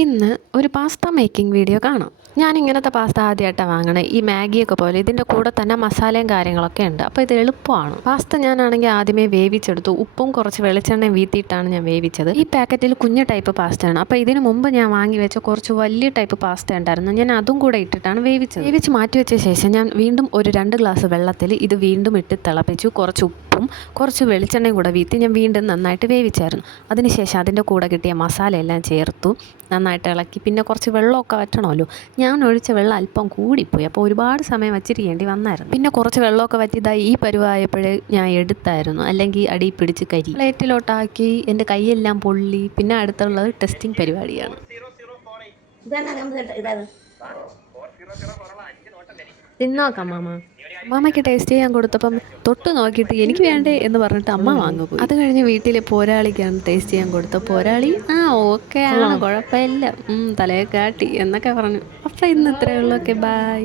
ഇന്ന് ഒരു pasta making video കാണാം. ഞാൻ ഇങ്ങനത്തെ പാസ്ത ആദ്യമായിട്ടാണ് വാങ്ങണേ. ഈ മാഗിയൊക്കെ പോലെ ഇതിൻ്റെ കൂടെ തന്നെ മസാലയും കാര്യങ്ങളൊക്കെ ഉണ്ട്. അപ്പോൾ ഇത് എളുപ്പമാണ്. പാസ്ത ഞാനാണെങ്കിൽ ആദ്യമേ വേവിച്ചെടുത്തു. ഉപ്പും കുറച്ച് വെളിച്ചെണ്ണയും വീത്തിയിട്ടാണ് ഞാൻ വേവിച്ചത്. ഈ പാക്കറ്റിൽ കുഞ്ഞു ടൈപ്പ് പാസ്തയാണ്. അപ്പോൾ ഇതിന് മുമ്പ് ഞാൻ വാങ്ങി വെച്ച കുറച്ച് വലിയ ടൈപ്പ് പാസ്ത ഉണ്ടായിരുന്നു. ഞാൻ അതും കൂടെ ഇട്ടിട്ടാണ് വേവിച്ച് മാറ്റി വെച്ച ശേഷം ഞാൻ വീണ്ടും ഒരു 2 ഗ്ലാസ് വെള്ളത്തിൽ ഇത് വീണ്ടും ഇട്ട് തിളപ്പിച്ചു. കുറച്ച് ഉപ്പും കുറച്ച് വെളിച്ചെണ്ണയും കൂടെ വീത്തി ഞാൻ വീണ്ടും നന്നായിട്ട് വേവിച്ചായിരുന്നു. അതിനുശേഷം അതിൻ്റെ കൂടെ കിട്ടിയ മസാലയെല്ലാം ചേർത്തു നന്നായിട്ട് ഇളക്കി. പിന്നെ കുറച്ച് വെള്ളമൊക്കെ വറ്റണമല്ലോ. ഞാൻ ഒഴിച്ച വെള്ളം അല്പം കൂടിപ്പോയി. അപ്പോൾ ഒരുപാട് സമയം വച്ചിരിക്കേണ്ടി വന്നായിരുന്നു. പിന്നെ കുറച്ച് വെള്ളമൊക്കെ വറ്റിയതായി ഈ പരുവായപ്പോഴേ ഞാൻ എടുത്തായിരുന്നു, അല്ലെങ്കിൽ അടി പിടിച്ച് കരി. പ്ലേറ്റിലോട്ടാക്കി എൻ്റെ കൈയെല്ലാം പൊള്ളി. പിന്നെ അടുത്തുള്ളത് ടെസ്റ്റിംഗ് പരിപാടിയാണ്. തിന്നോക്കാം മാമ. അമ്മാമ്മയ്ക്ക് ടേസ്റ്റ് ചെയ്യാൻ കൊടുത്തപ്പം തൊട്ട് നോക്കിയിട്ട് എനിക്ക് വേണ്ടേ എന്ന് പറഞ്ഞിട്ട് അമ്മ വാങ്ങുപോയി. അത് കഴിഞ്ഞ് വീട്ടിൽ പോരാളിക്കാണ് ടേസ്റ്റ് ചെയ്യാൻ കൊടുത്തത്. പോരാളി ഓക്കെ ആണ്, കുഴപ്പമില്ല, തലയെ കാട്ടി എന്നൊക്കെ പറഞ്ഞു. അപ്പം ഇന്ന് ഇത്രയേ ഉള്ളൂ. Okay, by.